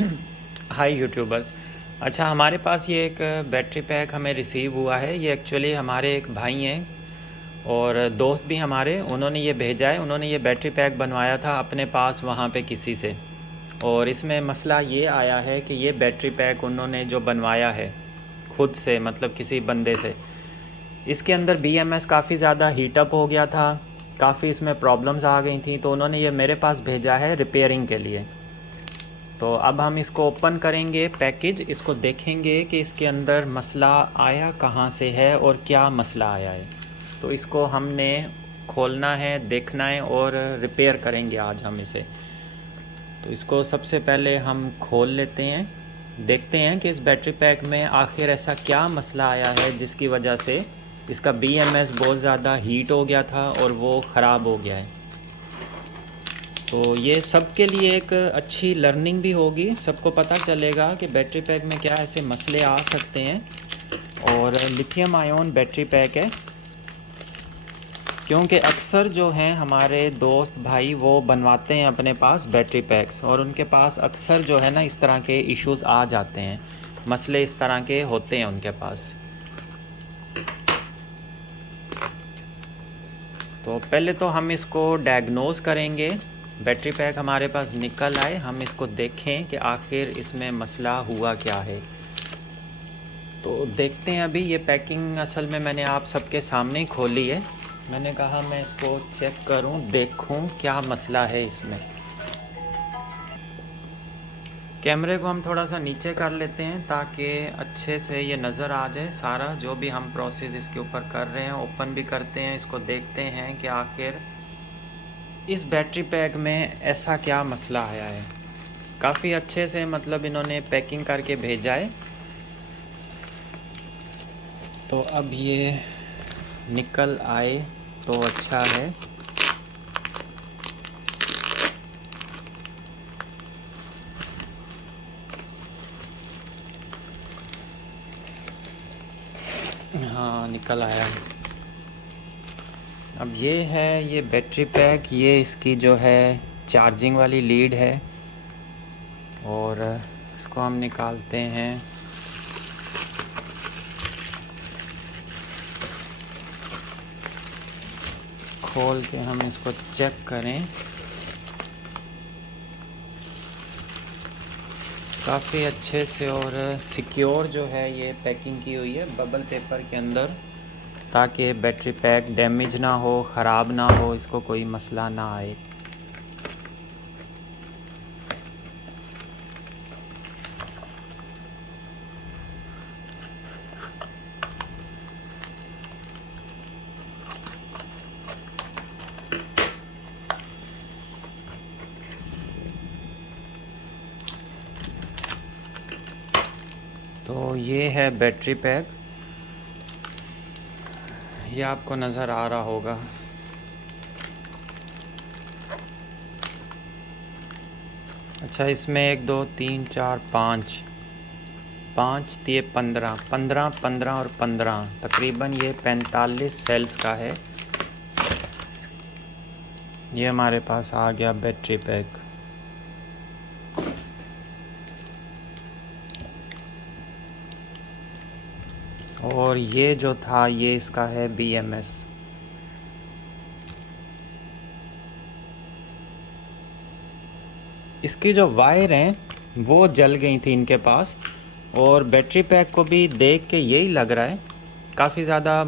हाय YouTubers. अच्छा, हमारे पास ये एक बैटरी पैक हमें रिसीव हुआ है। ये एक्चुअली हमारे एक भाई हैं और दोस्त भी हमारे, उन्होंने ये भेजा है। उन्होंने ये बैटरी पैक बनवाया था अपने पास वहाँ पे किसी से, और इसमें मसला ये आया है कि ये बैटरी पैक उन्होंने जो बनवाया है खुद से, मतलब किसी बंदे से, इसके अंदर BMS काफ़ी ज़्यादा हीटअप हो गया था, काफ़ी इसमें प्रॉब्लम्स आ गई थी। तो उन्होंने ये मेरे पास भेजा है रिपेयरिंग के लिए। तो अब हम इसको ओपन करेंगे पैकेज, इसको देखेंगे कि इसके अंदर मसला आया कहाँ से है और क्या मसला आया है। तो इसको हमने खोलना है, देखना है और रिपेयर करेंगे आज हम इसे। तो इसको सबसे पहले हम खोल लेते हैं, देखते हैं कि इस बैटरी पैक में आखिर ऐसा क्या मसला आया है जिसकी वजह से इसका BMS बहुत ज़्यादा हीट हो गया था और वो ख़राब हो गया है। तो ये सब के लिए एक अच्छी लर्निंग भी होगी, सबको पता चलेगा कि बैटरी पैक में क्या ऐसे मसले आ सकते हैं। और लिथियम आयन बैटरी पैक है, क्योंकि अक्सर जो हैं हमारे दोस्त भाई वो बनवाते हैं अपने पास बैटरी पैक्स, और उनके पास अक्सर जो है ना इस तरह के इश्यूज़ आ जाते हैं, मसले इस तरह के होते हैं उनके पास। तो पहले तो हम इसको डायग्नोज़ करेंगे। बैटरी पैक हमारे पास निकल आए, हम इसको देखें कि आखिर इसमें मसला हुआ क्या है। तो देखते हैं। अभी ये पैकिंग असल में मैंने आप सबके सामने ही खोली है। मैंने कहा मैं इसको चेक करूं, देखूं क्या मसला है इसमें। कैमरे को हम थोड़ा सा नीचे कर लेते हैं ताकि अच्छे से ये नज़र आ जाए सारा जो भी हम प्रोसेस इसके ऊपर कर रहे हैं। ओपन भी करते हैं, इसको देखते हैं कि आखिर इस बैटरी पैक में ऐसा क्या मसला आया है। काफ़ी अच्छे से मतलब इन्होंने पैकिंग करके भेजा है। तो अब ये निकल आए तो अच्छा है। हाँ, निकल आया। अब ये है ये बैटरी पैक, ये इसकी जो है चार्जिंग वाली लीड है, और इसको हम निकालते हैं। खोल के हम इसको चेक करें। काफ़ी अच्छे से और सिक्योर जो है ये पैकिंग की हुई है बबल पेपर के अंदर, ताकि बैटरी पैक डैमेज ना हो, ख़राब ना हो, इसको कोई मसला ना आए। तो ये है बैटरी पैक, ये आपको नज़र आ रहा होगा। अच्छा, इसमें 1 2 3 4 5 5 ये 15 15 15 और 15, तकरीबन ये 45 सेल्स का है। ये हमारे पास आ गया बैटरी पैक। और ये जो था ये इसका है BMS। इसकी जो वायर हैं वो जल गई थी इनके पास, और बैटरी पैक को भी देख के यही लग रहा है काफ़ी ज़्यादा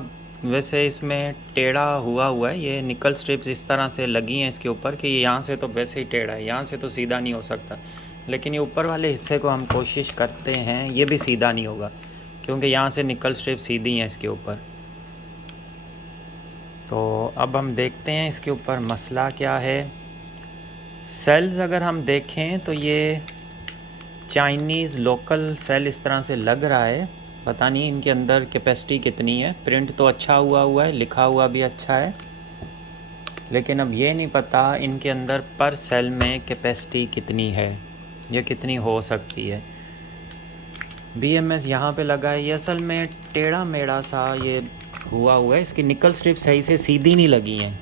वैसे इसमें टेढ़ा हुआ है। ये निकल स्ट्रिप्स इस तरह से लगी हैं इसके ऊपर कि ये यहाँ से तो वैसे ही टेढ़ा है, यहाँ से तो सीधा नहीं हो सकता। लेकिन ये ऊपर वाले हिस्से को हम कोशिश करते हैं, ये भी सीधा नहीं होगा क्योंकि यहाँ से निकल स्ट्रिप सीधी हैं इसके ऊपर। तो अब हम देखते हैं इसके ऊपर मसला क्या है। सेल्स अगर हम देखें तो ये चाइनीज़ लोकल सेल इस तरह से लग रहा है। पता नहीं इनके अंदर कैपेसिटी कितनी है। प्रिंट तो अच्छा हुआ है, लिखा हुआ भी अच्छा है, लेकिन अब ये नहीं पता इनके अंदर पर सेल में कैपेसिटी कितनी है या कितनी हो सकती है। BMS यहाँ पे लगा है, ये असल में टेढ़ा मेढ़ा सा ये हुआ है। इसकी निकल स्ट्रिप सही से सीधी नहीं लगी हैं।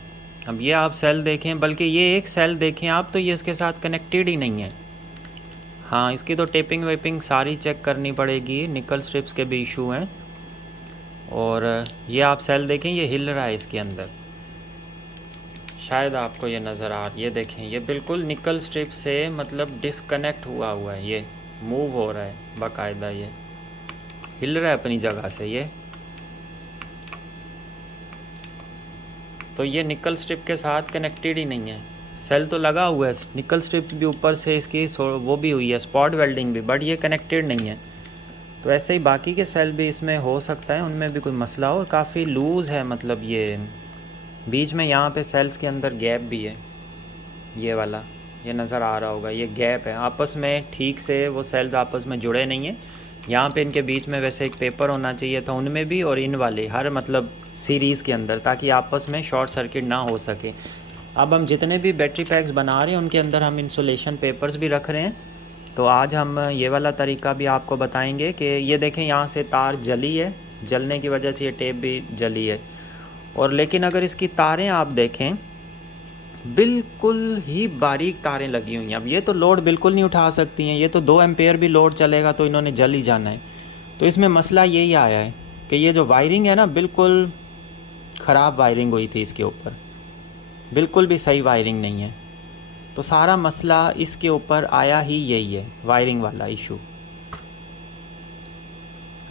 अब ये आप सेल देखें, बल्कि ये एक सेल देखें आप, तो ये इसके साथ कनेक्टेड ही नहीं है। हाँ, इसकी तो टेपिंग वेपिंग सारी चेक करनी पड़ेगी, निकल स्ट्रिप्स के भी इशू हैं। और ये आप सेल देखें, ये हिल रहा है इसके अंदर, शायद आपको ये नज़र आ, ये देखें, ये बिल्कुल निकल स्ट्रिप से मतलब डिस्कनेक्ट हुआ है, ये मूव हो रहा है बाकायदा, ये हिल रहा है अपनी जगह से ये। तो ये निकल स्ट्रिप के साथ कनेक्टेड ही नहीं है, सेल तो लगा हुआ है, निकल स्ट्रिप भी ऊपर से इसकी वो भी हुई है, स्पॉट वेल्डिंग भी, बट ये कनेक्टेड नहीं है। तो ऐसे ही बाकी के सेल भी इसमें हो सकता है उनमें भी कोई मसला हो। और काफ़ी लूज़ है, मतलब ये बीच में यहाँ पे सेल्स के अंदर गैप भी है, ये वाला ये नज़र आ रहा होगा, ये गैप है आपस में, ठीक से वो सेल्स आपस में जुड़े नहीं हैं। यहाँ पे इनके बीच में वैसे एक पेपर होना चाहिए था उनमें भी, और इन वाले हर मतलब सीरीज़ के अंदर, ताकि आपस में शॉर्ट सर्किट ना हो सके। अब हम जितने भी बैटरी पैक्स बना रहे हैं उनके अंदर हम इंसुलेशन पेपर्स भी रख रहे हैं। तो आज हम ये वाला तरीका भी आपको बताएंगे कि ये देखें, यहाँ से तार जली है, जलने की वजह से ये टेप भी जली है। और लेकिन अगर इसकी तारें आप देखें, बिल्कुल ही बारीक तारें लगी हुई हैं। अब ये तो लोड बिल्कुल नहीं उठा सकती हैं, ये तो 2 एम्पेयर भी लोड चलेगा तो इन्होंने जल ही जाना है। तो इसमें मसला यही आया है कि ये जो वायरिंग है ना, बिल्कुल ख़राब वायरिंग हुई थी इसके ऊपर, बिल्कुल भी सही वायरिंग नहीं है। तो सारा मसला इसके ऊपर आया ही यही है, वायरिंग वाला इशू।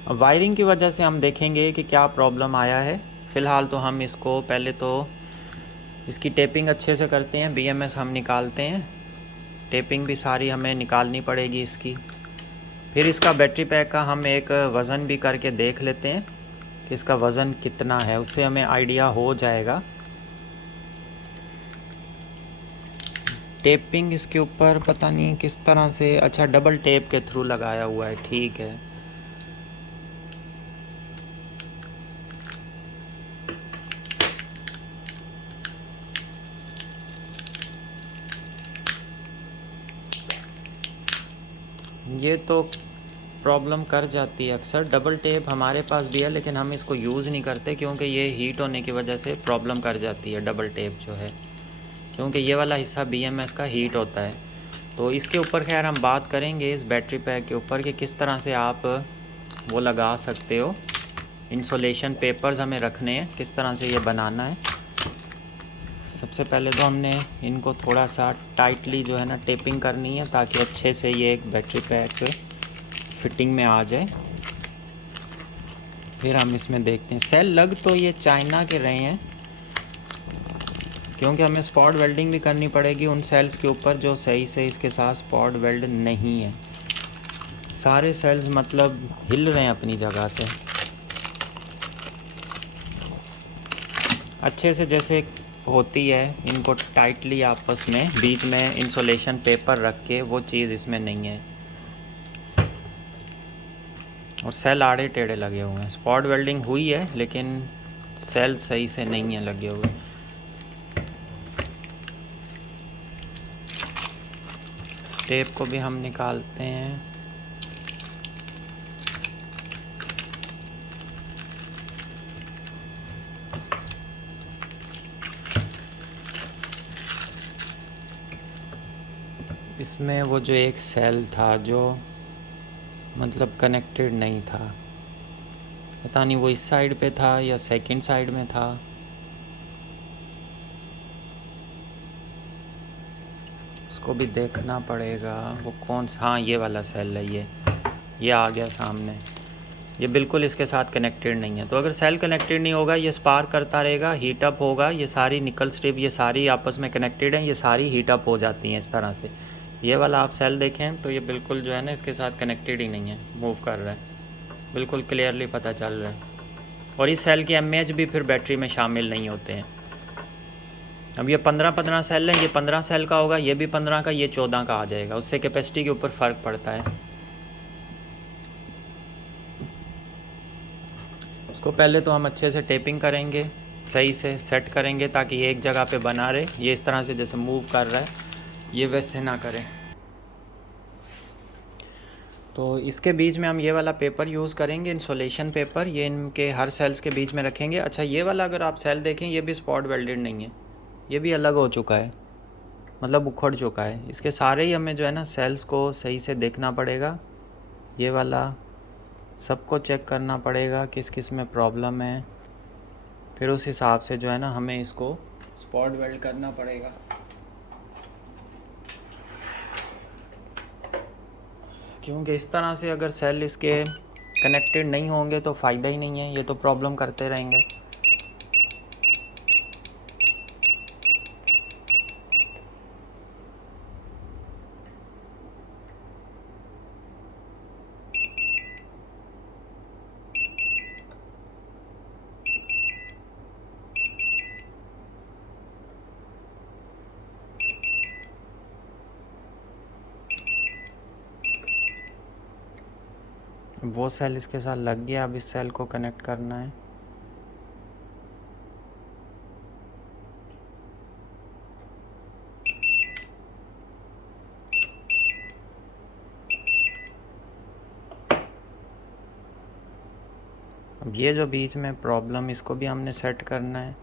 अब वायरिंग की वजह से हम देखेंगे कि क्या प्रॉब्लम आया है। फ़िलहाल तो हम इसको पहले तो इसकी टेपिंग अच्छे से करते हैं, बीएमएस हम निकालते हैं, टेपिंग भी सारी हमें निकालनी पड़ेगी इसकी। फिर इसका बैटरी पैक का हम एक वज़न भी करके देख लेते हैं कि इसका वज़न कितना है, उससे हमें आइडिया हो जाएगा। टेपिंग इसके ऊपर पता नहीं किस तरह से, अच्छा डबल टेप के थ्रू लगाया हुआ है, ठीक है। ये तो प्रॉब्लम कर जाती है अक्सर, डबल टेप हमारे पास भी है लेकिन हम इसको यूज़ नहीं करते क्योंकि ये हीट होने की वजह से प्रॉब्लम कर जाती है डबल टेप जो है, क्योंकि ये वाला हिस्सा बीएमएस का हीट होता है। तो इसके ऊपर खैर हम बात करेंगे इस बैटरी पैक के ऊपर कि किस तरह से आप वो लगा सकते हो। इंसुलेशन पेपर्स हमें रखने हैं, किस तरह से ये बनाना है। सबसे पहले तो हमने इनको थोड़ा सा टाइटली जो है ना टेपिंग करनी है, ताकि अच्छे से ये एक बैटरी पैक फिटिंग में आ जाए। फिर हम इसमें देखते हैं, सेल लग तो ये चाइना के रहे हैं, क्योंकि हमें स्पॉट वेल्डिंग भी करनी पड़ेगी उन सेल्स के ऊपर जो सही से इसके साथ स्पॉट वेल्ड नहीं है। सारे सेल्स मतलब हिल रहे हैं अपनी जगह से, अच्छे से जैसे होती है इनको टाइटली आपस में, बीच में इंसुलेशन पेपर रख के, वो चीज़ इसमें नहीं है। और सेल आड़े टेढ़े लगे हुए हैं, स्पॉट वेल्डिंग हुई है लेकिन सेल सही से नहीं है लगे हुए। टेप को भी हम निकालते हैं। इसमें वो जो एक सेल था जो मतलब कनेक्टेड नहीं था, पता नहीं वो इस साइड पे था या सेकंड साइड में था। उसको भी देखना पड़ेगा वो कौन सा, हाँ ये वाला सेल है, ये आ गया सामने। ये बिल्कुल इसके साथ कनेक्टेड नहीं है। तो अगर सेल कनेक्टेड नहीं होगा, ये स्पार्क करता रहेगा, हीट अप होगा। ये सारी निकल स्ट्रिप ये सारी आपस में कनेक्टेड हैं, ये सारी हीट अप हो जाती हैं इस तरह से। ये वाला आप सेल देखें तो ये बिल्कुल जो है ना इसके साथ कनेक्टेड ही नहीं है, मूव कर रहा है, बिल्कुल क्लियरली पता चल रहा है। और इस सेल के एमएएच भी फिर बैटरी में शामिल नहीं होते हैं। अब ये 15 सेल है, ये 15 सेल का होगा, ये भी 15 का, ये 14 का आ जाएगा, उससे कैपेसिटी के ऊपर फ़र्क पड़ता है। उसको पहले तो हम अच्छे से टेपिंग करेंगे, सही से सेट करेंगे ताकि ये एक जगह पे बना रहे। ये इस तरह से जैसे मूव कर रहा है, ये वैसे ना करें। तो इसके बीच में हम ये वाला पेपर यूज़ करेंगे, इंसुलेशन पेपर, ये इनके हर सेल्स के बीच में रखेंगे। अच्छा ये वाला अगर आप सेल देखें, ये भी स्पॉट वेल्डेड नहीं है, ये भी अलग हो चुका है। मतलब उखड़ चुका है। इसके सारे ही हमें जो है ना सेल्स को सही से देखना पड़ेगा, ये वाला सबको चेक करना पड़ेगा किस किस में प्रॉब्लम है, फिर उस हिसाब से जो है ना हमें इसको स्पॉट वेल्ड करना पड़ेगा। क्योंकि इस तरह से अगर सेल इसके कनेक्टेड नहीं होंगे तो फ़ायदा ही नहीं है, ये तो प्रॉब्लम करते रहेंगे। वो सेल इसके साथ लग गया, अब इस सेल को कनेक्ट करना है। अब ये जो बीच में प्रॉब्लम, इसको भी हमने सेट करना है।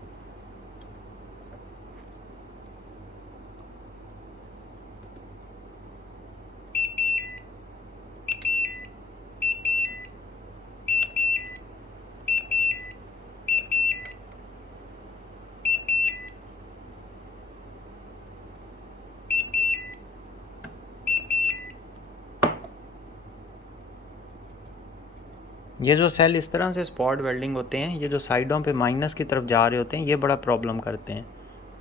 ये जो सेल इस तरह से स्पॉट वेल्डिंग होते हैं, ये जो साइडों पे माइनस की तरफ जा रहे होते हैं, ये बड़ा प्रॉब्लम करते हैं।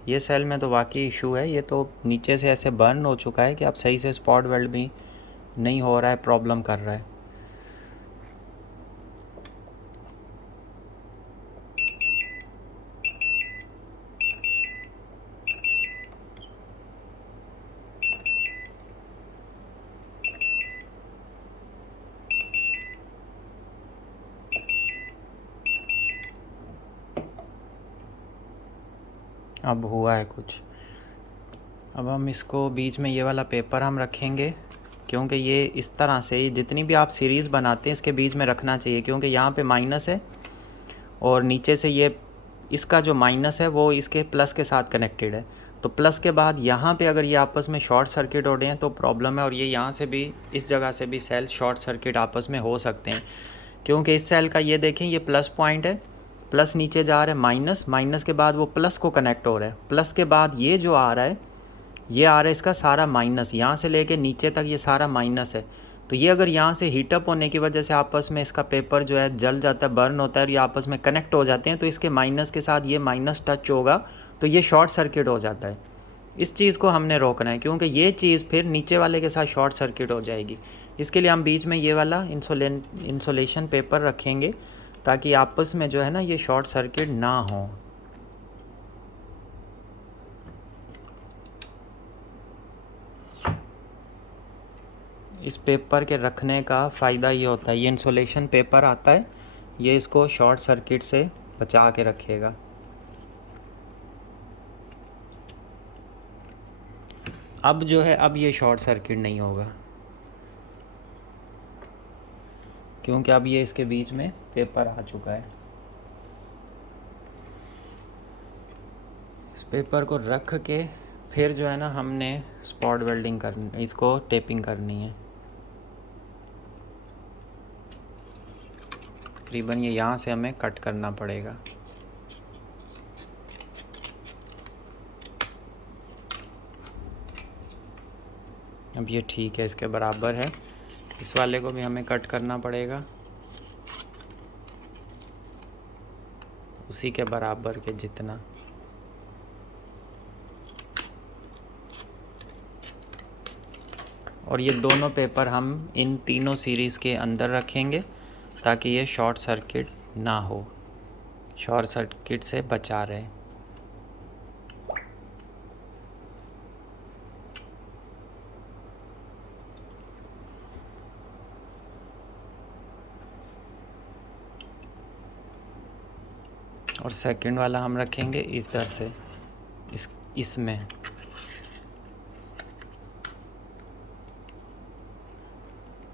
ये सेल में तो वाकई इशू है, ये तो नीचे से ऐसे बर्न हो चुका है कि अब सही से स्पॉट वेल्ड भी नहीं हो रहा है, प्रॉब्लम कर रहा है। अब हुआ है कुछ। अब हम इसको बीच में ये वाला पेपर हम रखेंगे, क्योंकि ये इस तरह से जितनी भी आप सीरीज़ बनाते हैं इसके बीच में रखना चाहिए, क्योंकि यहाँ पे माइनस है और नीचे से ये इसका जो माइनस है वो इसके प्लस के साथ कनेक्टेड है। तो प्लस के बाद यहाँ पे अगर ये आपस में शॉर्ट सर्किट हो रहे हैं तो प्रॉब्लम है, और ये यहाँ से भी इस जगह से भी सेल शॉर्ट सर्किट आपस में हो सकते हैं। क्योंकि इस सेल का ये देखें, ये प्लस पॉइंट है, प्लस नीचे जा रहा है माइनस, माइनस के बाद वो प्लस को कनेक्ट हो रहा है, प्लस के बाद ये जो आ रहा है, ये आ रहा है इसका सारा माइनस, यहाँ से लेके नीचे तक ये सारा माइनस है। तो ये अगर यहाँ से हीटअप होने की वजह से आपस में इसका पेपर जो है जल जाता है, बर्न होता है, और ये आपस में कनेक्ट हो जाते हैं, तो इसके माइनस के साथ ये माइनस टच होगा तो ये शॉर्ट सर्किट हो जाता है। इस चीज़ को हमने रोकना है, क्योंकि ये चीज़ फिर नीचे वाले के साथ शॉर्ट सर्किट हो जाएगी। इसके लिए हम बीच में ये वाला इंसुलेशन पेपर रखेंगे, ताकि आपस में जो है ना ये शॉर्ट सर्किट ना हो। इस पेपर के रखने का फ़ायदा ये होता है, ये इंसुलेशन पेपर आता है, ये इसको शॉर्ट सर्किट से बचा के रखेगा। अब जो है, अब ये शॉर्ट सर्किट नहीं होगा, क्योंकि अब ये इसके बीच में पेपर आ चुका है। इस पेपर को रख के फिर जो है ना हमने स्पॉट वेल्डिंग करनी, इसको टेपिंग करनी है। तकरीबन ये यहाँ से हमें कट करना पड़ेगा। अब ये ठीक है, इसके बराबर है। इस वाले को भी हमें कट करना पड़ेगा उसी के बराबर के जितना। और ये दोनों पेपर हम इन तीनों सीरीज़ के अंदर रखेंगे, ताकि ये शॉर्ट सर्किट ना हो, शॉर्ट सर्किट से बचा रहे। और सेकंड वाला हम रखेंगे इधर से, इसमें।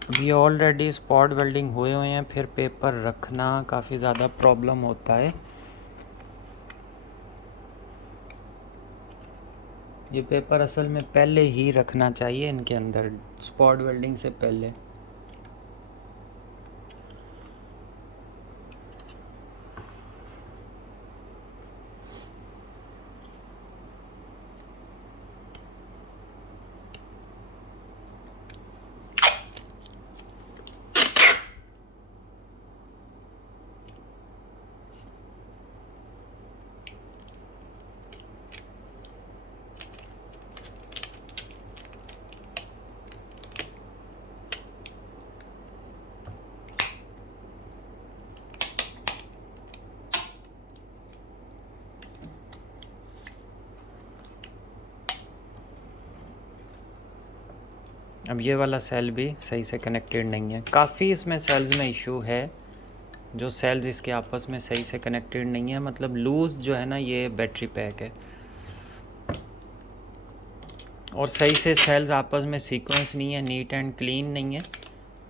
अब ये ऑलरेडी स्पॉट वेल्डिंग हुए हुए हैं, फिर पेपर रखना काफ़ी ज़्यादा प्रॉब्लम होता है। ये पेपर असल में पहले ही रखना चाहिए इनके अंदर, स्पॉट वेल्डिंग से पहले। अब ये वाला सेल भी सही से कनेक्टेड नहीं है, काफ़ी इसमें सेल्स में इशू है, जो सेल्स इसके आपस में सही से कनेक्टेड नहीं है, मतलब लूज़ जो है ना ये बैटरी पैक है, और सही से सेल्स आपस में सीक्वेंस नहीं है, नीट एंड क्लीन नहीं है।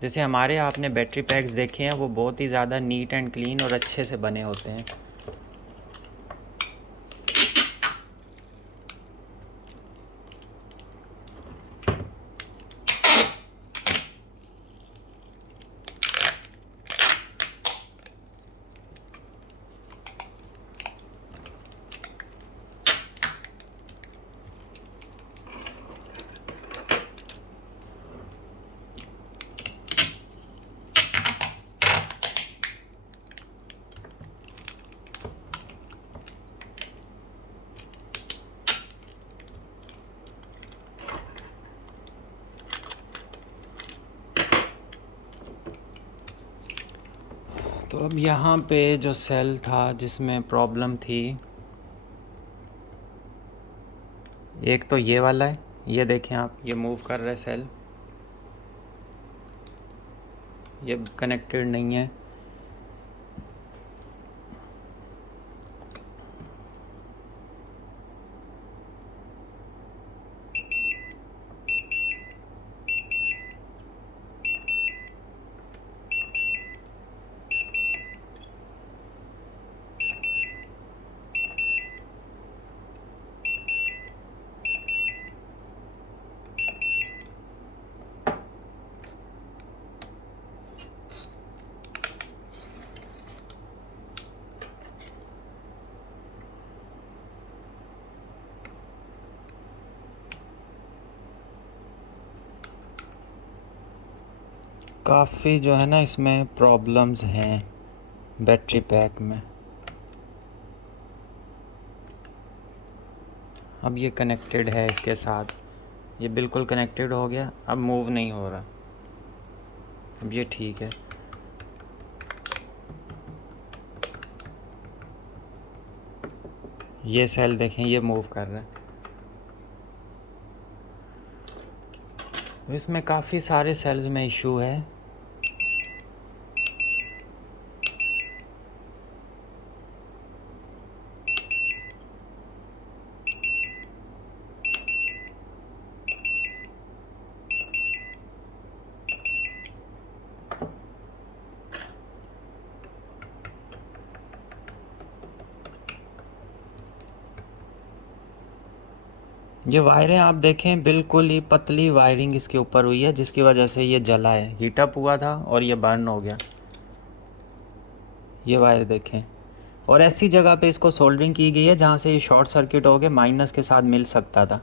जैसे हमारे आपने बैटरी पैक्स देखे हैं वो बहुत ही ज़्यादा नीट एंड क्लीन और अच्छे से बने होते हैं। तो अब यहाँ पे जो सेल था जिसमें प्रॉब्लम थी, एक तो ये वाला है, ये देखें आप, ये मूव कर रहा है सेल, ये कनेक्टेड नहीं है। काफ़ी जो है ना इसमें प्रॉब्लम्स हैं बैटरी पैक में। अब ये कनेक्टेड है इसके साथ, ये बिल्कुल कनेक्टेड हो गया, अब मूव नहीं हो रहा, अब ये ठीक है। ये सेल देखें, ये मूव कर रहा है। तो इसमें काफ़ी सारे सेल्स में इशू है। ये वायरें आप देखें, बिल्कुल ही पतली वायरिंग इसके ऊपर हुई है, जिसकी वजह से ये जला है, हीटअप हुआ था और ये बर्न हो गया। ये वायर देखें, और ऐसी जगह पे इसको सोल्डरिंग की गई है जहाँ से ये शॉर्ट सर्किट हो के माइनस के साथ मिल सकता था,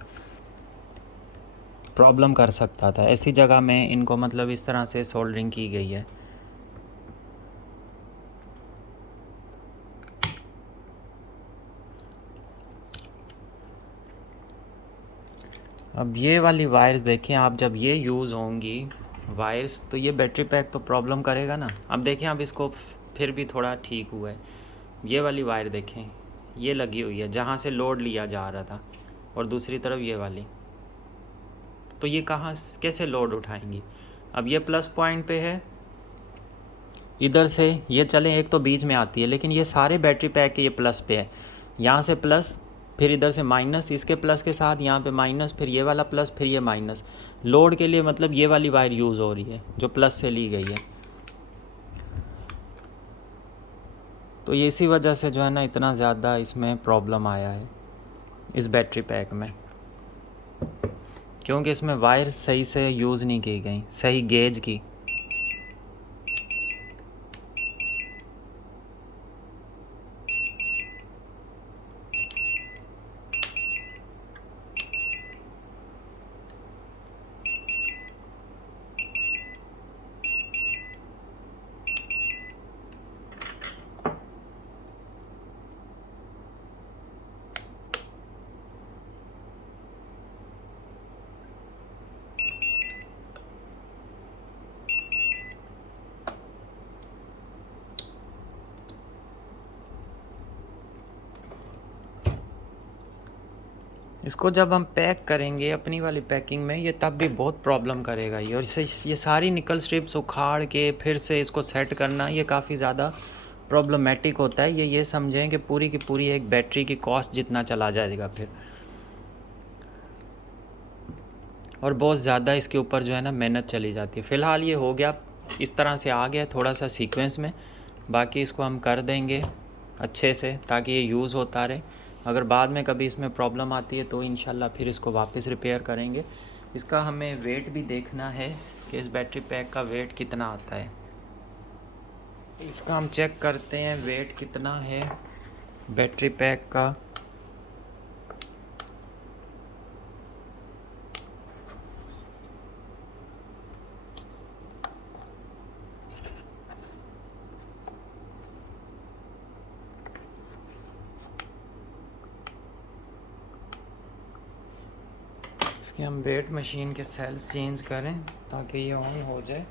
प्रॉब्लम कर सकता था। ऐसी जगह में इनको मतलब इस तरह से सोल्डरिंग की गई है। अब ये वाली वायर्स देखें आप, जब ये यूज़ होंगी वायर्स, तो ये बैटरी पैक तो प्रॉब्लम करेगा ना। अब देखें, अब इसको फिर भी थोड़ा ठीक हुआ है। ये वाली वायर देखें, ये लगी हुई है जहाँ से लोड लिया जा रहा था, और दूसरी तरफ ये वाली, तो ये कहाँ कैसे लोड उठाएंगी। अब ये प्लस पॉइंट पे है, इधर से ये चलें, एक तो बीच में आती है, लेकिन ये सारे बैटरी पैक के ये प्लस पे है, यहाँ से प्लस, फिर इधर से माइनस, इसके प्लस के साथ यहाँ पे माइनस, फिर ये वाला प्लस, फिर ये माइनस। लोड के लिए मतलब ये वाली वायर यूज़ हो रही है जो प्लस से ली गई है। तो ये इसी वजह से जो है ना इतना ज़्यादा इसमें प्रॉब्लम आया है इस बैटरी पैक में। क्योंकि इसमें वायर सही से यूज़ नहीं की गई, सही गेज की। इसको जब हम पैक करेंगे अपनी वाली पैकिंग में, ये तब भी बहुत प्रॉब्लम करेगा ये। और इसे ये सारी निकल स्ट्रिप्स उखाड़ के फिर से इसको सेट करना, ये काफ़ी ज़्यादा प्रॉब्लमेटिक होता है। ये समझें कि पूरी की पूरी एक बैटरी की कॉस्ट जितना चला जाएगा फिर, और बहुत ज़्यादा इसके ऊपर जो है ना मेहनत चली जाती है। फ़िलहाल ये हो गया, इस तरह से आ गया थोड़ा सा सीक्वेंस में। बाकी इसको हम कर देंगे अच्छे से ताकि ये यूज़ होता रहे। अगर बाद में कभी इसमें प्रॉब्लम आती है तो इंशाल्लाह फिर इसको वापस रिपेयर करेंगे। इसका हमें वेट भी देखना है कि इस बैटरी पैक का वेट कितना आता है। इसका हम चेक करते हैं वेट कितना है बैटरी पैक का। इसके हम वेट मशीन के सेल्स चेंज करें ताकि ये ऑन हो जाए।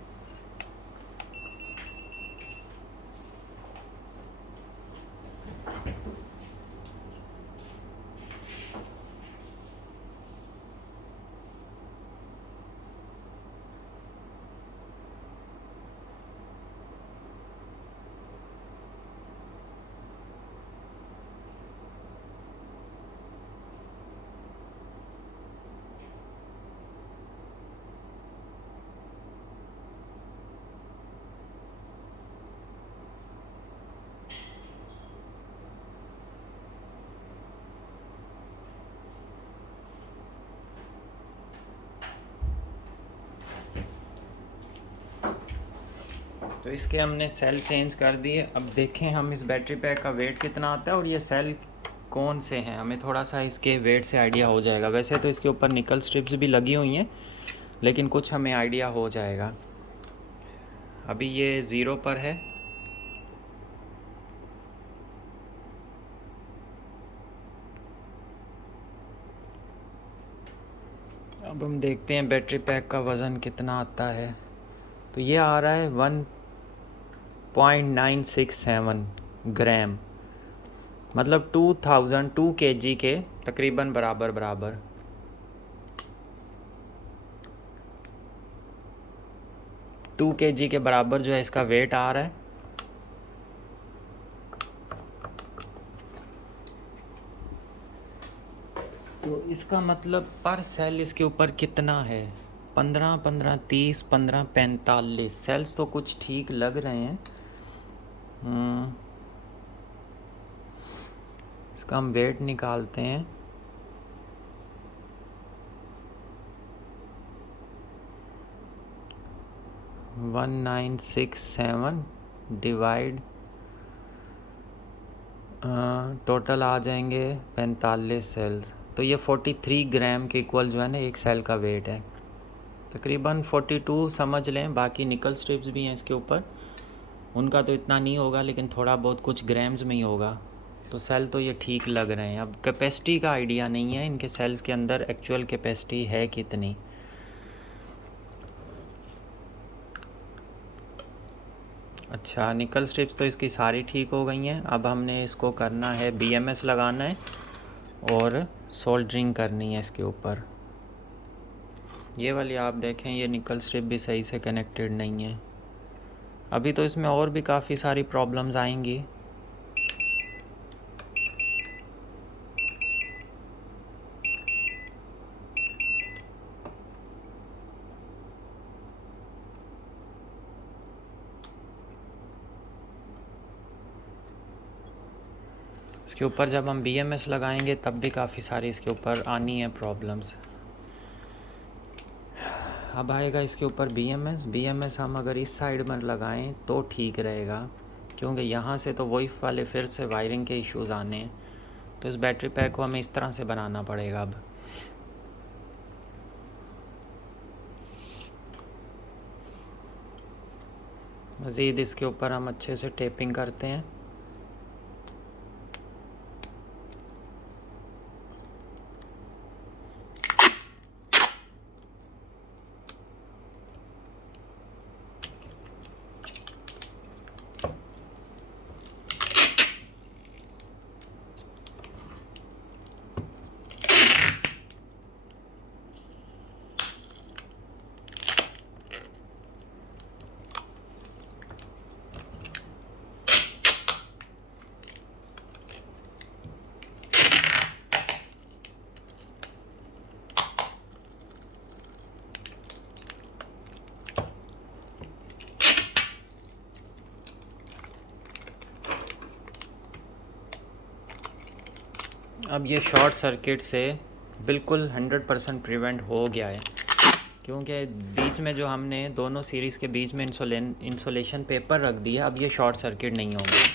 तो इसके हमने सेल चेंज कर दिए। अब देखें हम इस बैटरी पैक का वेट कितना आता है और ये सेल कौन से हैं, हमें थोड़ा सा इसके वेट से आइडिया हो जाएगा। वैसे तो इसके ऊपर निकल स्ट्रिप्स भी लगी हुई हैं, लेकिन कुछ हमें आइडिया हो जाएगा। अभी ये 0 पर है। अब हम देखते हैं बैटरी पैक का वज़न कितना आता है। तो ये आ रहा है 1.967 ग्राम, मतलब 2 kg के तकरीबन बराबर 2 kg के बराबर जो है इसका वेट आ रहा है। तो इसका मतलब पर सेल इसके ऊपर कितना है, 15 15 30 15 45 सेल्स तो कुछ ठीक लग रहे हैं। इसका हम वेट निकालते हैं। वन 967 डिवाइड टोटल आ जाएंगे 45 सेल्स, तो ये 43 ग्राम के इक्वल जो है ना एक सेल का वेट है। तकरीबन 42 समझ लें। बाकी निकल स्ट्रिप्स भी हैं इसके ऊपर, उनका तो इतना नहीं होगा, लेकिन थोड़ा बहुत कुछ ग्राम्स में ही होगा। तो सेल तो ये ठीक लग रहे हैं। अब कैपेसिटी का आइडिया नहीं है इनके सेल्स के अंदर एक्चुअल कैपेसिटी है कितनी। अच्छा, निकल स्ट्रिप्स तो इसकी सारी ठीक हो गई हैं। अब हमने इसको करना है BMS लगाना है और सोल्डरिंग करनी है इसके ऊपर। ये वाली आप देखें, ये निकल स्ट्रिप भी सही से कनेक्टेड नहीं है। अभी तो इसमें और भी काफ़ी सारी प्रॉब्लम्स आएंगी। इसके ऊपर जब हम BMS लगाएंगे तब भी काफ़ी सारी इसके ऊपर आनी है प्रॉब्लम्स। अब आएगा इसके ऊपर BMS हम अगर इस साइड में लगाएं तो ठीक रहेगा, क्योंकि यहाँ से तो वही वाले फिर से वायरिंग के इश्यूज़ आने हैं। तो इस बैटरी पैक को हमें इस तरह से बनाना पड़ेगा। अब मज़ीद इसके ऊपर हम अच्छे से टेपिंग करते हैं। अब ये शॉर्ट सर्किट से बिल्कुल 100% प्रिवेंट हो गया है, क्योंकि बीच में जो हमने दोनों सीरीज़ के बीच में इंसुलेशन पेपर रख दिया, अब ये शॉर्ट सर्किट नहीं होंगे।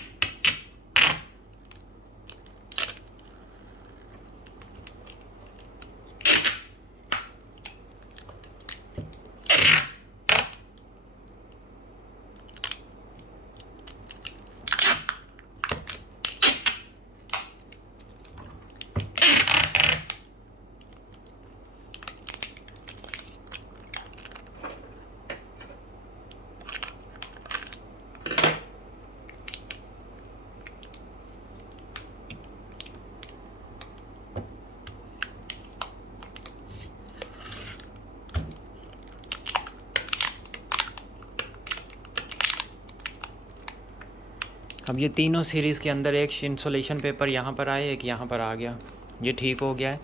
अब ये तीनों सीरीज़ के अंदर एक इंसुलेशन पेपर यहाँ पर आए, एक यहाँ पर आ गया, ये ठीक हो गया है।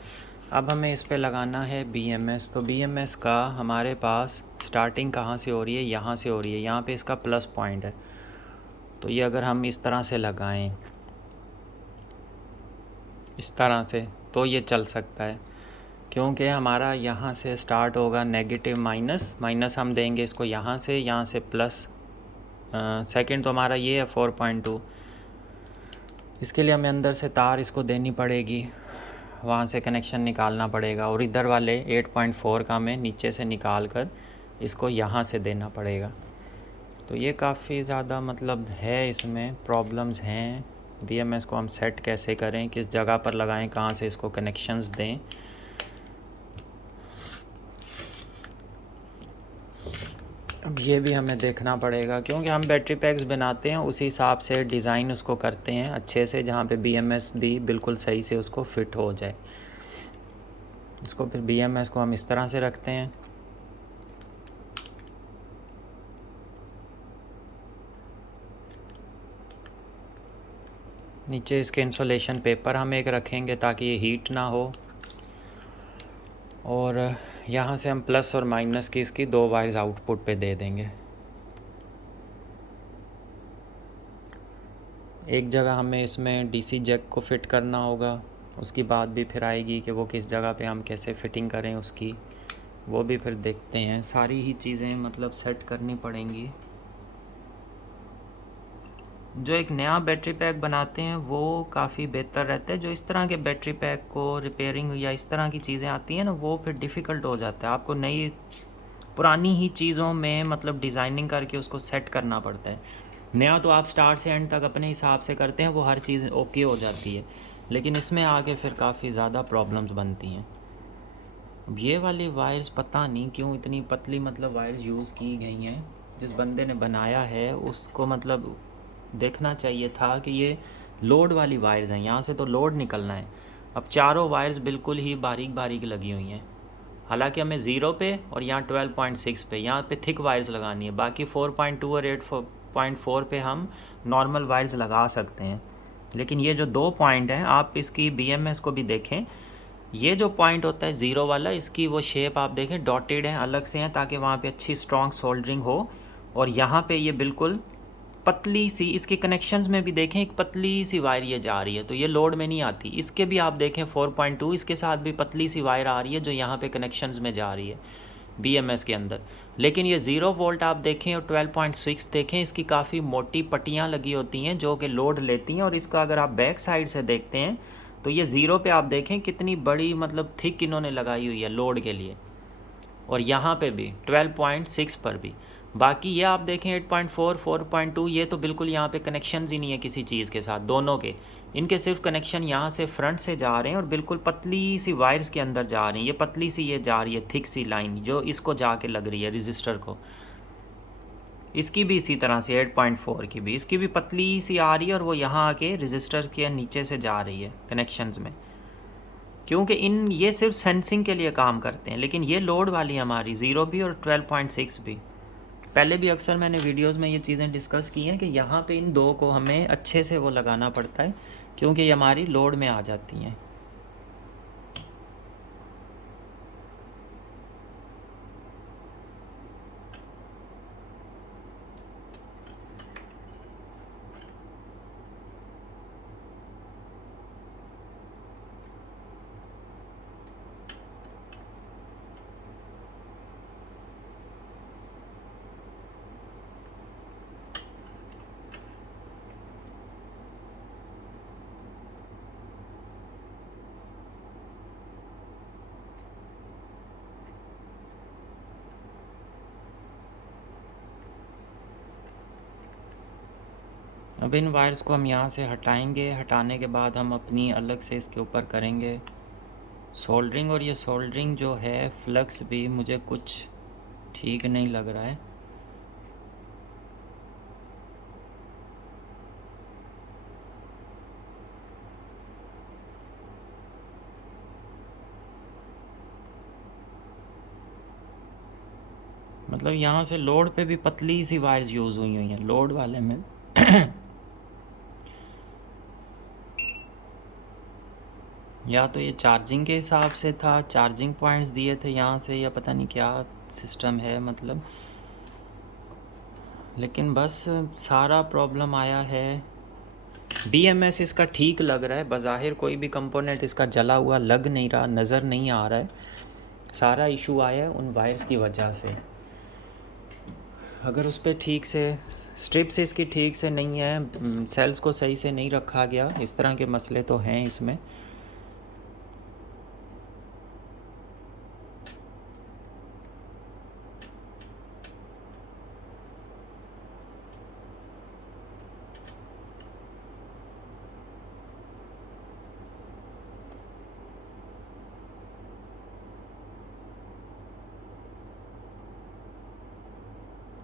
अब हमें इस पे लगाना है BMS। तो BMS का हमारे पास स्टार्टिंग कहाँ से हो रही है, यहाँ से हो रही है, यहाँ पे इसका प्लस पॉइंट है। तो ये अगर हम इस तरह से लगाएं, इस तरह से, तो ये चल सकता है, क्योंकि हमारा यहाँ से स्टार्ट होगा नेगेटिव माइनस हम देंगे इसको यहाँ से प्लस। सेकंड तो हमारा ये है 4.2। इसके लिए हमें अंदर से तार इसको देनी पड़ेगी, वहाँ से कनेक्शन निकालना पड़ेगा, और इधर वाले 8.4 का हमें नीचे से निकाल कर इसको यहाँ से देना पड़ेगा। तो ये काफ़ी ज़्यादा मतलब है, इसमें प्रॉब्लम्स हैं। BMS को हम सेट कैसे करें, किस जगह पर लगाएं, कहाँ से इसको कनेक्शंस दें। अब ये भी हमें देखना पड़ेगा, क्योंकि हम बैटरी पैक्स बनाते हैं उसी हिसाब से डिज़ाइन उसको करते हैं अच्छे से, जहाँ पे BMS भी बिल्कुल सही से उसको फिट हो जाए। इसको फिर BMS को हम इस तरह से रखते हैं। नीचे इसके इंसुलेशन पेपर हम एक रखेंगे ताकि ये हीट ना हो, और यहाँ से हम प्लस और माइनस की इसकी 2 वायर्स आउटपुट पे दे देंगे। एक जगह हमें इसमें DC जैक को फिट करना होगा, उसकी बात भी फिर आएगी कि वो किस जगह पे हम कैसे फिटिंग करें उसकी, वो भी फिर देखते हैं। सारी ही चीज़ें मतलब सेट करनी पड़ेंगी। जो एक नया बैटरी पैक बनाते हैं वो काफ़ी बेहतर रहता है। जो इस तरह के बैटरी पैक को रिपेयरिंग या इस तरह की चीज़ें आती हैं ना, वो फिर डिफ़िकल्ट हो जाता है। आपको नई पुरानी ही चीज़ों में मतलब डिज़ाइनिंग करके उसको सेट करना पड़ता है। नया तो आप स्टार्ट से एंड तक अपने हिसाब से करते हैं, वो हर चीज़ ओके हो जाती है, लेकिन इसमें आगे फिर काफ़ी ज़्यादा प्रॉब्लम्स बनती हैं। अब ये वाली वायर्स पता नहीं क्यों इतनी पतली मतलब वायर्स यूज़ की गई हैं। जिस बंदे ने बनाया है उसको मतलब देखना चाहिए था कि ये लोड वाली वायर्स हैं, यहाँ से तो लोड निकलना है। अब चारों वायर्स बिल्कुल ही बारीक बारीक लगी हुई हैं, हालांकि हमें 0 पे और यहाँ 12.6 पे यहाँ पे थिक वायर्स लगानी है। बाकी 4.2 और 8.4 पे हम नॉर्मल वायर्स लगा सकते हैं। लेकिन ये जो 2 पॉइंट हैं, आप इसकी BMS को भी देखें, ये जो पॉइंट होता है 0 वाला, इसकी वो शेप आप देखें डॉटेड है, अलग से हैं, ताकि वहाँ पे अच्छी स्ट्रॉन्ग सोल्डरिंग हो। और यहाँ पे ये बिल्कुल पतली सी, इसके कनेक्शंस में भी देखें एक पतली सी वायर ये जा रही है, तो ये लोड में नहीं आती। इसके भी आप देखें 4.2, इसके साथ भी पतली सी वायर आ रही है जो यहाँ पे कनेक्शंस में जा रही है। BMS के अंदर। लेकिन ये 0 वोल्ट आप देखें और 12.6 देखें, इसकी काफ़ी मोटी पट्टियाँ लगी होती हैं जो कि लोड लेती हैं। और इसका अगर आप बैक साइड से देखते हैं तो ये 0 पे आप देखें कितनी बड़ी मतलब थिक इन्होंने लगाई हुई है लोड के लिए, और यहाँ पे भी 12.6 पर भी। बाकी ये आप देखें 8.4, 4.2, ये तो बिल्कुल यहाँ पे कनेक्शंस ही नहीं है किसी चीज़ के साथ, दोनों के। इनके सिर्फ कनेक्शन यहाँ से फ्रंट से जा रहे हैं और बिल्कुल पतली सी वायर्स के अंदर जा रही हैं। ये पतली सी ये जा रही है थिक सी लाइन जो इसको जाके लग रही है रजिस्टर को। इसकी भी इसी तरह से 8.4 की भी, इसकी भी पतली सी आ रही है और वो यहाँ आके रजिस्टर के नीचे से जा रही है कनेक्शंस में, क्योंकि ये सिर्फ सेंसिंग के लिए काम करते हैं। लेकिन ये लोड वाली हमारी 0 भी और 12.6 भी, पहले भी अक्सर मैंने वीडियोस में ये चीज़ें डिस्कस की हैं कि यहाँ पे इन दो को हमें अच्छे से वो लगाना पड़ता है, क्योंकि ये हमारी लोड में आ जाती हैं। अब इन वायर्स को हम यहाँ से हटाएंगे। हटाने के बाद हम अपनी अलग से इसके ऊपर करेंगे सोल्डरिंग। और ये सोल्डरिंग जो है फ्लक्स भी मुझे कुछ ठीक नहीं लग रहा है। मतलब यहाँ से लोड पे भी पतली सी वायर्स यूज़ हुई हैं लोड वाले में। या तो ये चार्जिंग के हिसाब से था, चार्जिंग पॉइंट्स दिए थे यहाँ से, या पता नहीं क्या सिस्टम है मतलब। लेकिन बस सारा प्रॉब्लम आया है। BMS इसका ठीक लग रहा है, बज़ाहिर कोई भी कंपोनेंट इसका जला हुआ लग नहीं रहा, नज़र नहीं आ रहा है। सारा इशू आया है उन वायर्स की वजह से। अगर उस पर ठीक से स्ट्रिप्स इसकी ठीक से नहीं है, सेल्स को सही से नहीं रखा गया, इस तरह के मसले तो हैं इसमें।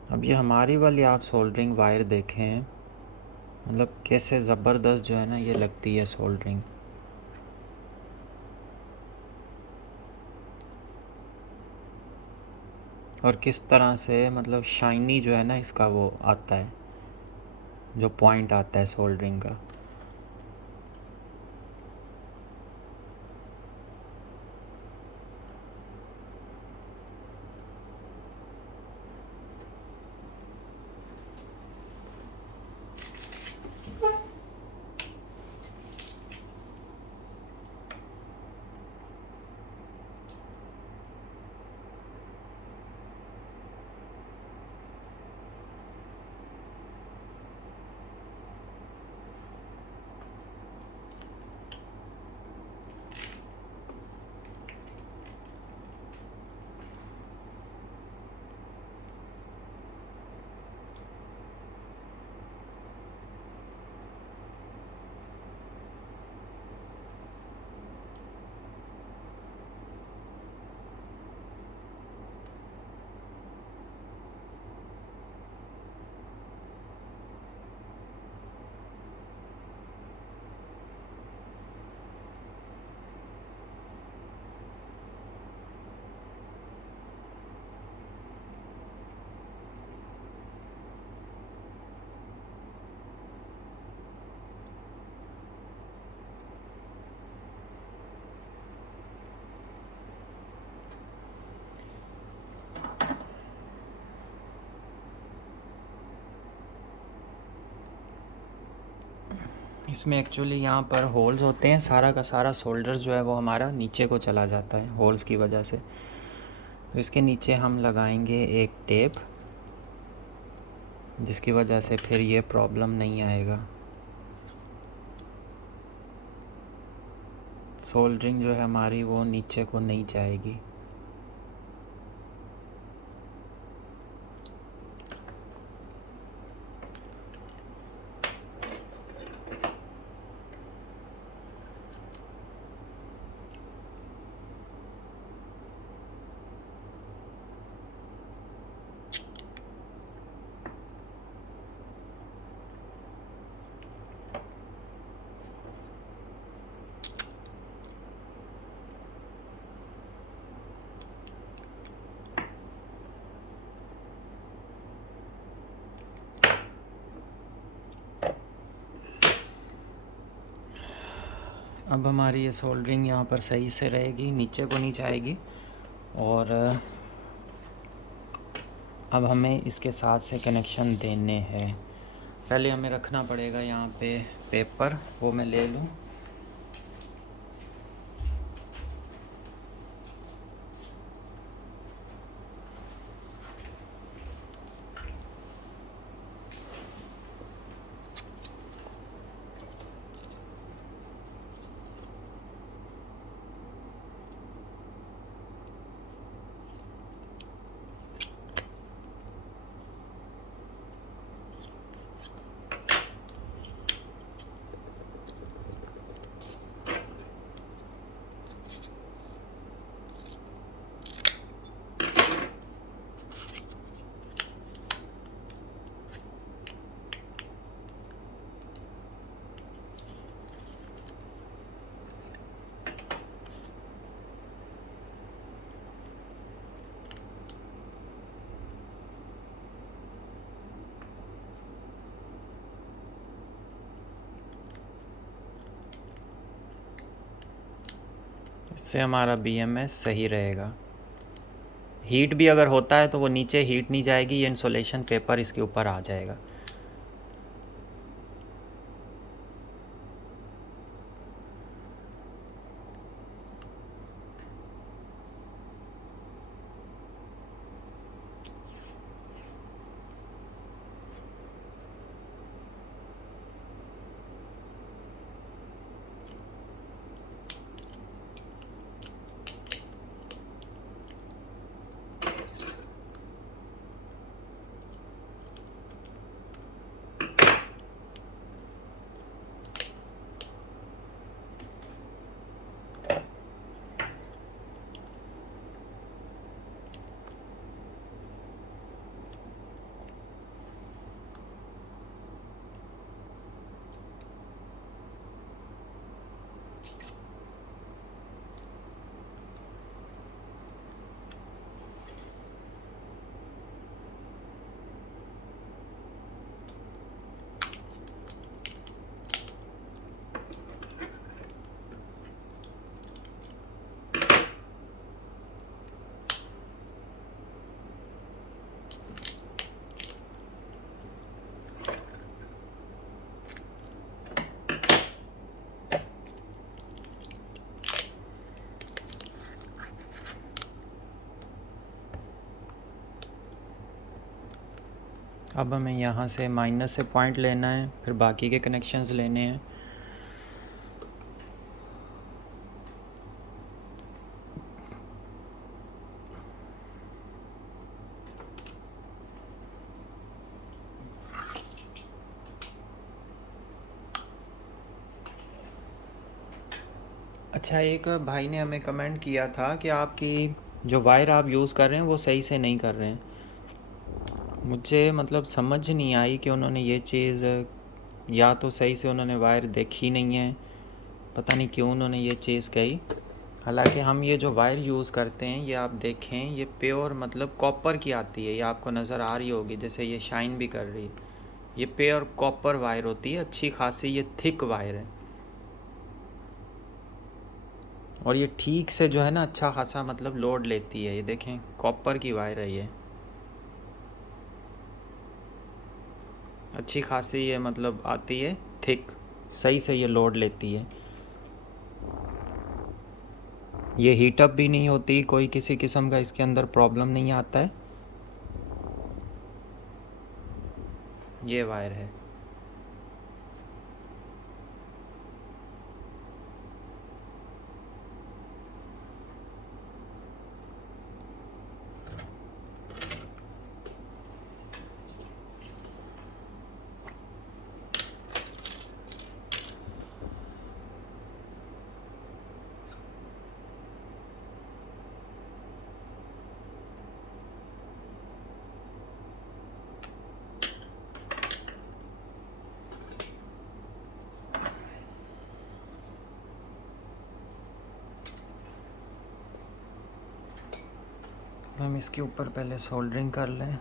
अब ये हमारी वाली आप सोल्डरिंग वायर देखें, मतलब कैसे ज़बरदस्त जो है ना ये लगती है सोल्डरिंग। और किस तरह से मतलब शाइनी जो है ना इसका वो आता है, जो पॉइंट आता है सोल्डरिंग का। इसमें एक्चुअली यहाँ पर होल्स होते हैं, सारा का सारा सोल्डर जो है वो हमारा नीचे को चला जाता है होल्स की वजह से। तो इसके नीचे हम लगाएंगे एक टेप, जिसकी वजह से फिर ये प्रॉब्लम नहीं आएगा। सोल्डरिंग जो है हमारी वो नीचे को नहीं जाएगी। अब हमारी ये सोल्डरिंग यहाँ पर सही से रहेगी, नीचे को नहीं जाएगी। और अब हमें इसके साथ से कनेक्शन देने हैं। पहले हमें रखना पड़ेगा यहाँ पे पेपर, वो मैं ले लूँ। इससे हमारा BMS सही रहेगा। हीट भी अगर होता है तो वो नीचे हीट नहीं जाएगी, ये इंसुलेशन पेपर इसके ऊपर आ जाएगा। अब हमें यहाँ से माइनस से पॉइंट लेना है, फिर बाकी के कनेक्शंस लेने हैं। अच्छा, एक भाई ने हमें कमेंट किया था कि आपकी जो वायर आप यूज़ कर रहे हैं वो सही से नहीं कर रहे हैं। मुझे मतलब समझ नहीं आई कि उन्होंने ये चीज़, या तो सही से उन्होंने वायर देखी नहीं है, पता नहीं क्यों उन्होंने ये चीज़ कही। हालांकि हम ये जो वायर यूज़ करते हैं ये आप देखें, ये प्योर मतलब कॉपर की आती है। ये आपको नज़र आ रही होगी, जैसे ये शाइन भी कर रही है। ये प्योर कॉपर वायर होती है, अच्छी खासी ये थिक वायर है। और ये ठीक से जो है ना अच्छा खासा मतलब लोड लेती है। ये देखें, कॉपर की वायर है ये, अच्छी खासी ये मतलब आती है थिक, सही से ये लोड लेती है। ये हीटअप भी नहीं होती, कोई किसी किस्म का इसके अंदर प्रॉब्लम नहीं आता है। ये वायर है। हम इसके ऊपर पहले सोल्डरिंग कर लें।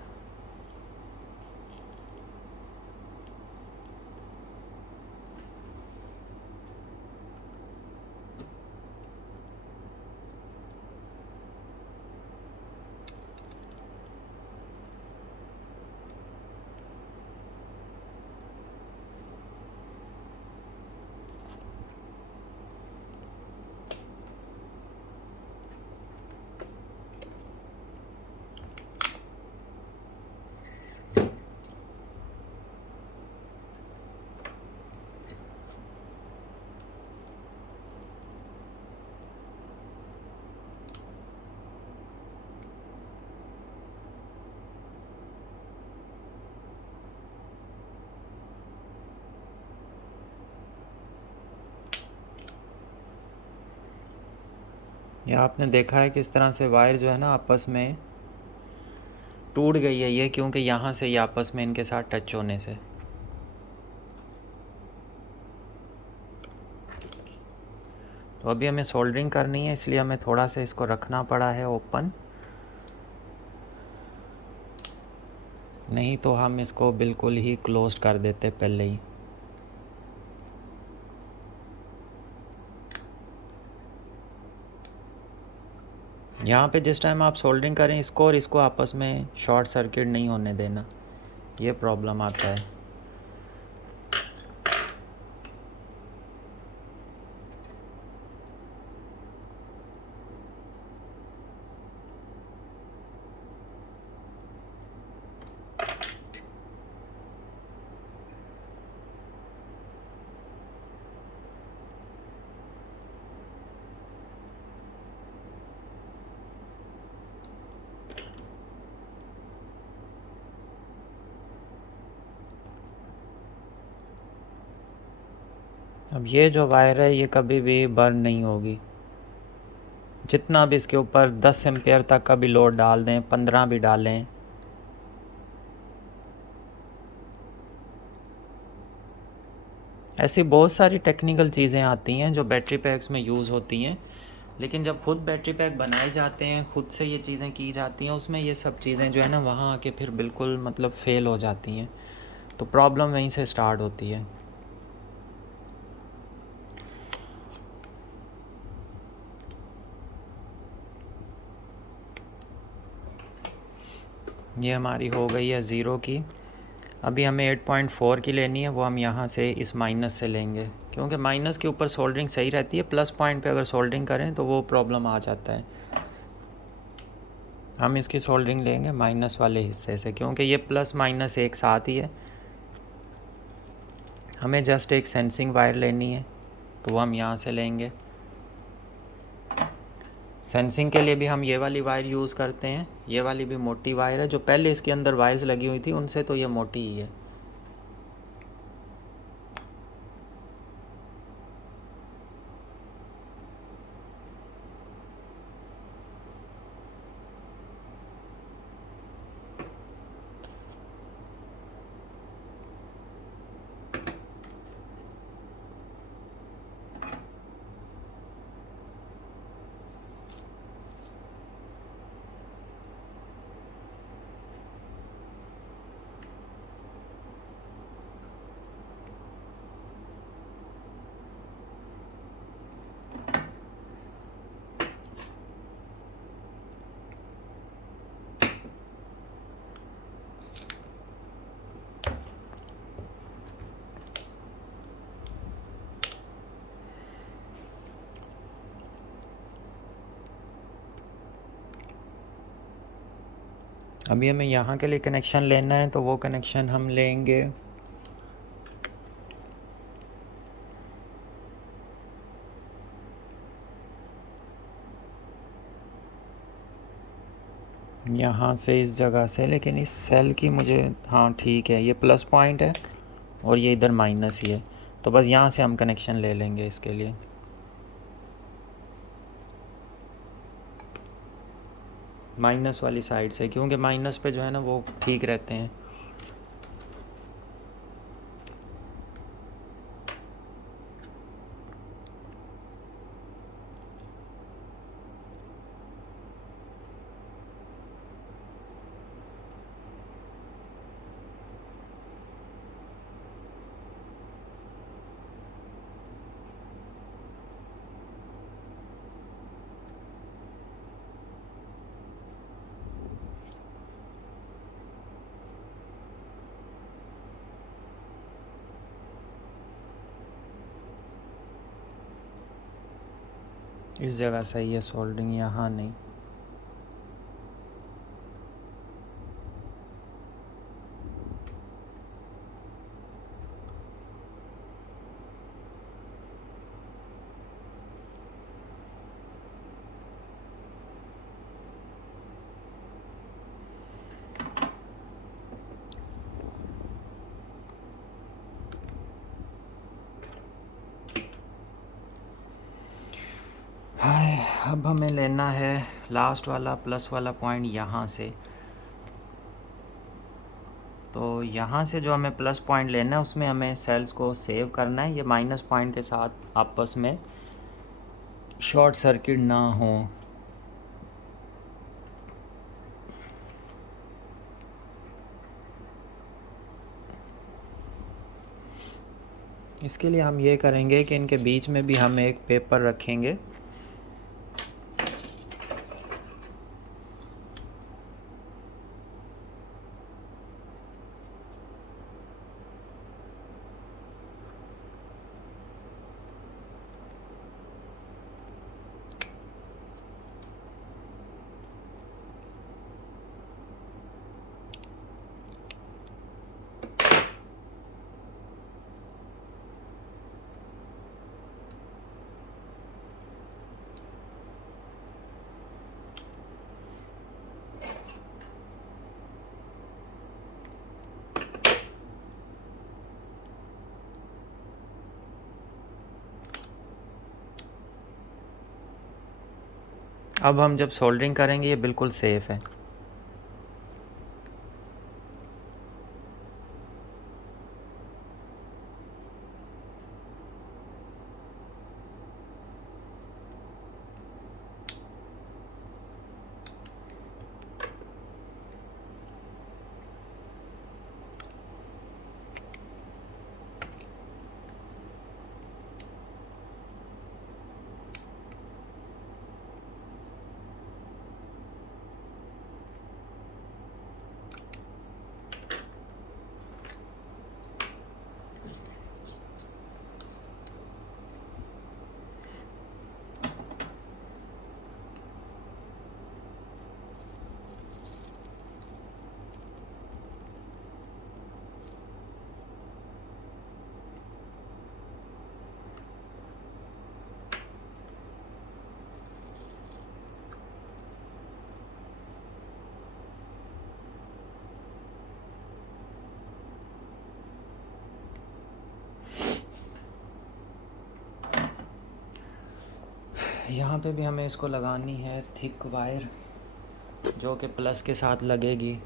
ये आपने देखा है किस तरह से वायर जो है ना आपस में टूट गई है ये, क्योंकि यहाँ से ये आपस में इनके साथ टच होने से। तो अभी हमें सोल्डरिंग करनी है, इसलिए हमें थोड़ा सा इसको रखना पड़ा है ओपन, नहीं तो हम इसको बिल्कुल ही क्लोज्ड कर देते पहले ही। यहाँ पे जिस टाइम आप सोल्डरिंग करें इसको और इसको आपस में शॉर्ट सर्किट नहीं होने देना, ये प्रॉब्लम आता है। अब ये जो वायर है ये कभी भी बर्न नहीं होगी, जितना भी इसके ऊपर 10 एम्पेयर तक का भी लोड डाल दें, 15 भी डालें। ऐसी बहुत सारी टेक्निकल चीज़ें आती हैं जो बैटरी पैक्स में यूज़ होती हैं, लेकिन जब खुद बैटरी पैक बनाए जाते हैं, खुद से ये चीज़ें की जाती हैं, उसमें ये सब चीज़ें जो है ना वहाँ आके फिर बिल्कुल मतलब फ़ेल हो जाती हैं। तो प्रॉब्लम वहीं से स्टार्ट होती है। ये हमारी हो गई है 0 की। अभी हमें 8.4 की लेनी है, वो हम यहाँ से इस माइनस से लेंगे, क्योंकि माइनस के ऊपर सोल्डरिंग सही रहती है, प्लस पॉइंट पे अगर सोल्डरिंग करें तो वो प्रॉब्लम आ जाता है। हम इसकी सोल्डरिंग लेंगे माइनस वाले हिस्से से, क्योंकि ये प्लस माइनस एक साथ ही है। हमें जस्ट एक सेंसिंग वायर लेनी है, तो वो हम यहाँ से लेंगे। सेंसिंग के लिए भी हम ये वाली वायर यूज़ करते हैं, ये वाली भी मोटी वायर है, जो पहले इसके अंदर वायर्स लगी हुई थी उनसे तो ये मोटी ही है। अभी हमें यहाँ के लिए कनेक्शन लेना है, तो वो कनेक्शन हम लेंगे यहाँ से, इस जगह से। लेकिन इस सेल की मुझे, हाँ ठीक है, ये प्लस पॉइंट है और ये इधर माइनस ही है, तो बस यहाँ से हम कनेक्शन ले लेंगे इसके लिए। माइनस वाली साइड से, क्योंकि माइनस पे जो है ना वो ठीक रहते हैं। इस जगह सही है सोल्डरिंग, यहाँ नहीं। हाय, अब हमें लेना है लास्ट वाला प्लस वाला पॉइंट यहाँ से। तो यहाँ से जो हमें प्लस पॉइंट लेना है उसमें हमें सेल्स को सेव करना है, ये माइनस पॉइंट के साथ आपस में शॉर्ट सर्किट ना हो। इसके लिए हम ये करेंगे कि इनके बीच में भी हम एक पेपर रखेंगे। अब हम जब सोल्डरिंग करेंगे ये बिल्कुल सेफ़ है। यहाँ पे भी हमें इसको लगानी है थिक वायर, जो कि प्लस के साथ लगेगी।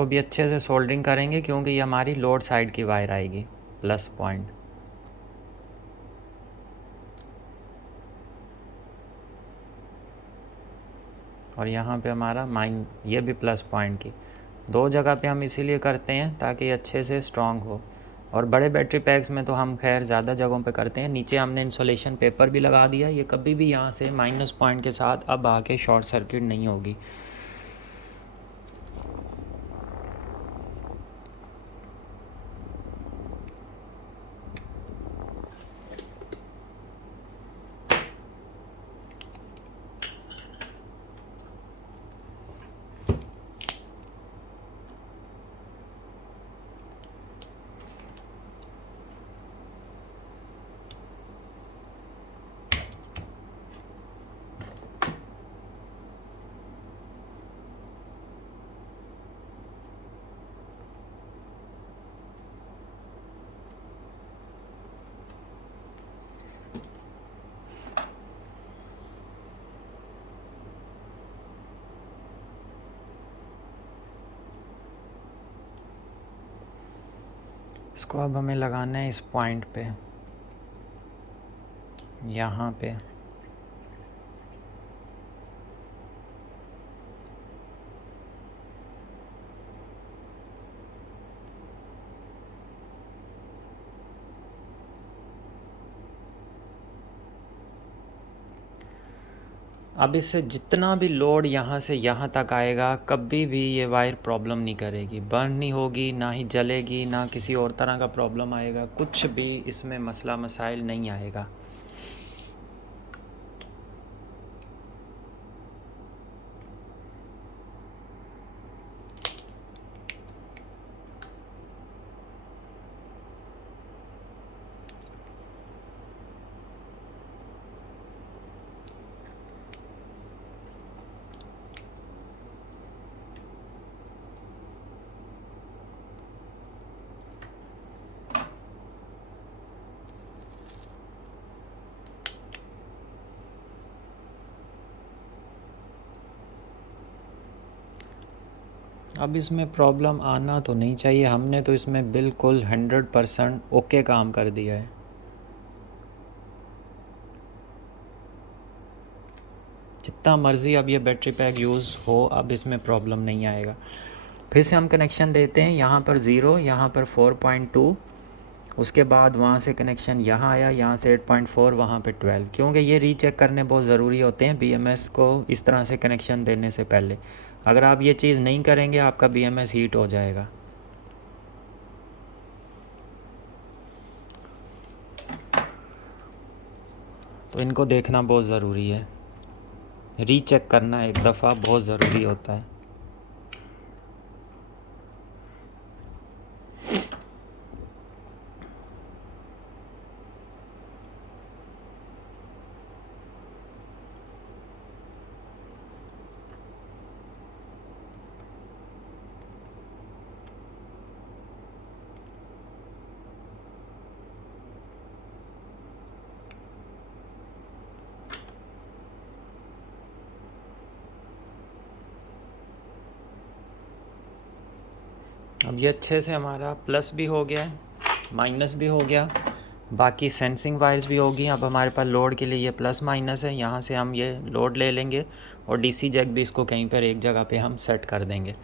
इसको भी अच्छे से सोल्डरिंग करेंगे क्योंकि ये हमारी लोड साइड की वायर आएगी प्लस पॉइंट। और यहाँ पे हमारा ये भी प्लस पॉइंट की, दो जगह पे हम इसीलिए करते हैं ताकि अच्छे से स्ट्रॉन्ग हो। और बड़े बैटरी पैक्स में तो हम खैर ज़्यादा जगहों पे करते हैं। नीचे हमने इंसुलेशन पेपर भी लगा दिया, ये कभी भी यहाँ से माइनस पॉइंट के साथ अब आके शॉर्ट सर्किट नहीं होगी। इसको अब हमें लगाना है इस पॉइंट पे, यहाँ पे। अब इससे जितना भी लोड यहाँ से यहाँ तक आएगा, कभी भी ये वायर प्रॉब्लम नहीं करेगी, बर्न नहीं होगी, ना ही जलेगी, ना किसी और तरह का प्रॉब्लम आएगा, कुछ भी इसमें मसला मसाइल नहीं आएगा। अब इसमें प्रॉब्लम आना तो नहीं चाहिए, हमने तो इसमें बिल्कुल 100% ओके काम कर दिया है। जितना मर्ज़ी अब ये बैटरी पैक यूज़ हो, अब इसमें प्रॉब्लम नहीं आएगा। फिर से हम कनेक्शन देते हैं, यहाँ पर 0, यहाँ पर 4.2, उसके बाद वहाँ से कनेक्शन यहाँ आया, यहाँ से 8.4, वहाँ पे 12, क्योंकि ये रीचेक करने बहुत ज़रूरी होते हैं BMS को इस तरह से कनेक्शन देने से पहले। अगर आप ये चीज़ नहीं करेंगे, आपका BMS हीट हो जाएगा। तो इनको देखना बहुत ज़रूरी है, रीचेक करना एक दफ़ा बहुत ज़रूरी होता है। अब ये अच्छे से हमारा प्लस भी हो गया है, माइनस भी हो गया, बाकी सेंसिंग वायर्स भी होगी। अब हमारे पास लोड के लिए ये प्लस माइनस है, यहाँ से हम ये लोड ले लेंगे और DC जैक भी इसको कहीं पर एक जगह पे हम सेट कर देंगे।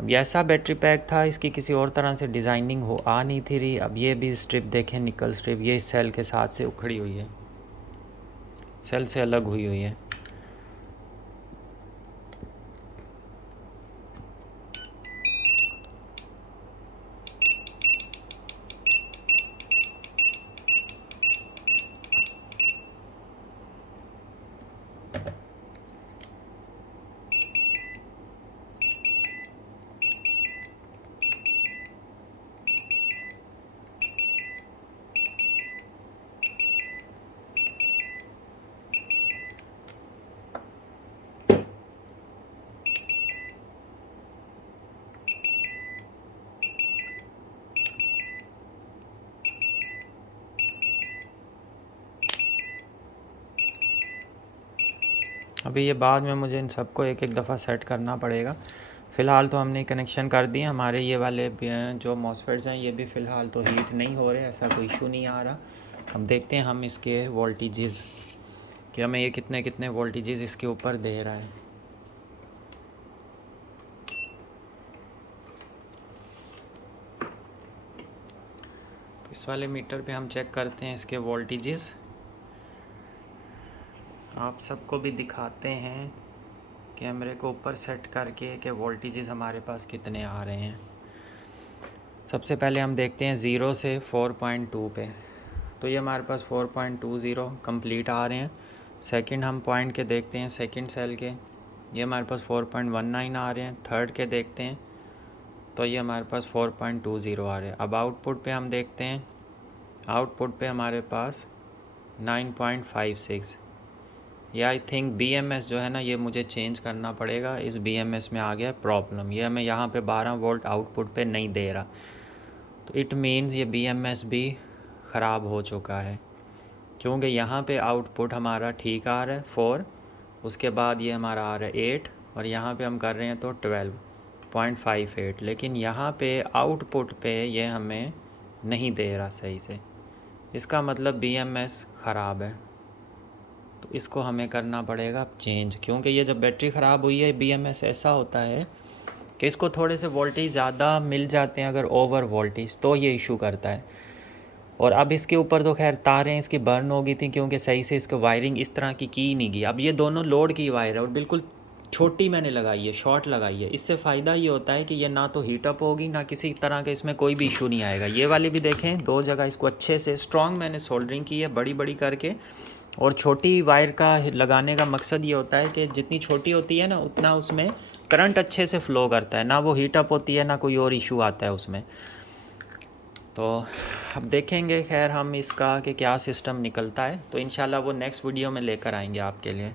अब ये ऐसा बैटरी पैक था, इसकी किसी और तरह से डिज़ाइनिंग हो आ नहीं थी रही। अब ये भी स्ट्रिप देखें, निकल स्ट्रिप, ये इस सेल के साथ से उखड़ी हुई है, सेल से अलग हुई हुई है। अभी ये बाद में मुझे इन सबको एक एक दफ़ा सेट करना पड़ेगा। फ़िलहाल तो हमने कनेक्शन कर दिए। हमारे ये वाले जो मॉसफेट्स हैं ये भी फ़िलहाल तो हीट नहीं हो रहे, ऐसा कोई इशू नहीं आ रहा। अब देखते हैं हम इसके वोल्टेजेस कि हमें ये कितने कितने वोल्टेजेस इसके ऊपर दे रहा है। इस वाले मीटर पे हम चेक करते हैं इसके वोल्टेजेस, आप सबको भी दिखाते हैं कैमरे को ऊपर सेट करके कि वोल्टेजेस हमारे पास कितने आ रहे हैं। सबसे पहले हम देखते हैं 0 से 4.2 पे, तो ये हमारे पास 4.20 कंप्लीट आ रहे हैं। सेकंड हम पॉइंट के देखते हैं, सेकंड सेल के, ये हमारे पास 4.19 आ रहे हैं। थर्ड के देखते हैं तो ये हमारे पास 4.20 आ रहे हैं। अब आउटपुट पे हम देखते हैं, आउटपुट पे हमारे पास 9.56। या आई थिंक BMS जो है ना ये मुझे चेंज करना पड़ेगा। इस BMS में आ गया प्रॉब्लम, ये हमें यहाँ पे 12 वोल्ट आउटपुट पे नहीं दे रहा, तो इट मीन्स ये BMS भी ख़राब हो चुका है, क्योंकि यहाँ पे आउटपुट हमारा ठीक आ रहा है 4, उसके बाद ये हमारा आ रहा है 8 और यहाँ पे हम कर रहे हैं तो 12.58, लेकिन यहाँ पे आउटपुट पे ये हमें नहीं दे रहा सही से। इसका मतलब BMS ख़राब है, तो इसको हमें करना पड़ेगा चेंज, क्योंकि ये जब बैटरी ख़राब हुई है BMS ऐसा होता है कि इसको थोड़े से वोल्टेज ज़्यादा मिल जाते हैं अगर ओवर वोल्टेज, तो ये इशू करता है। और अब इसके ऊपर तो खैर तारें इसकी बर्न हो गई थी, क्योंकि सही से इसको वायरिंग इस तरह की नहीं गई। अब ये दोनों लोड की वायर है और बिल्कुल छोटी मैंने लगाई है, शॉर्ट लगाई है। इससे फ़ायदा ये होता है कि ये ना तो हीटअप होगी, ना किसी तरह का इसमें कोई भी इशू नहीं आएगा। ये वाली भी देखें, 2 जगह इसको अच्छे से स्ट्रॉन्ग मैंने सोल्डरिंग की है बड़ी बड़ी करके। और छोटी वायर का लगाने का मकसद ये होता है कि जितनी छोटी होती है ना उतना उसमें करंट अच्छे से फ़्लो करता है, ना वो हीटअप होती है, ना कोई और इशू आता है उसमें। तो अब देखेंगे खैर हम इसका कि क्या सिस्टम निकलता है, तो इंशाल्लाह वो नेक्स्ट वीडियो में लेकर आएंगे आपके लिए।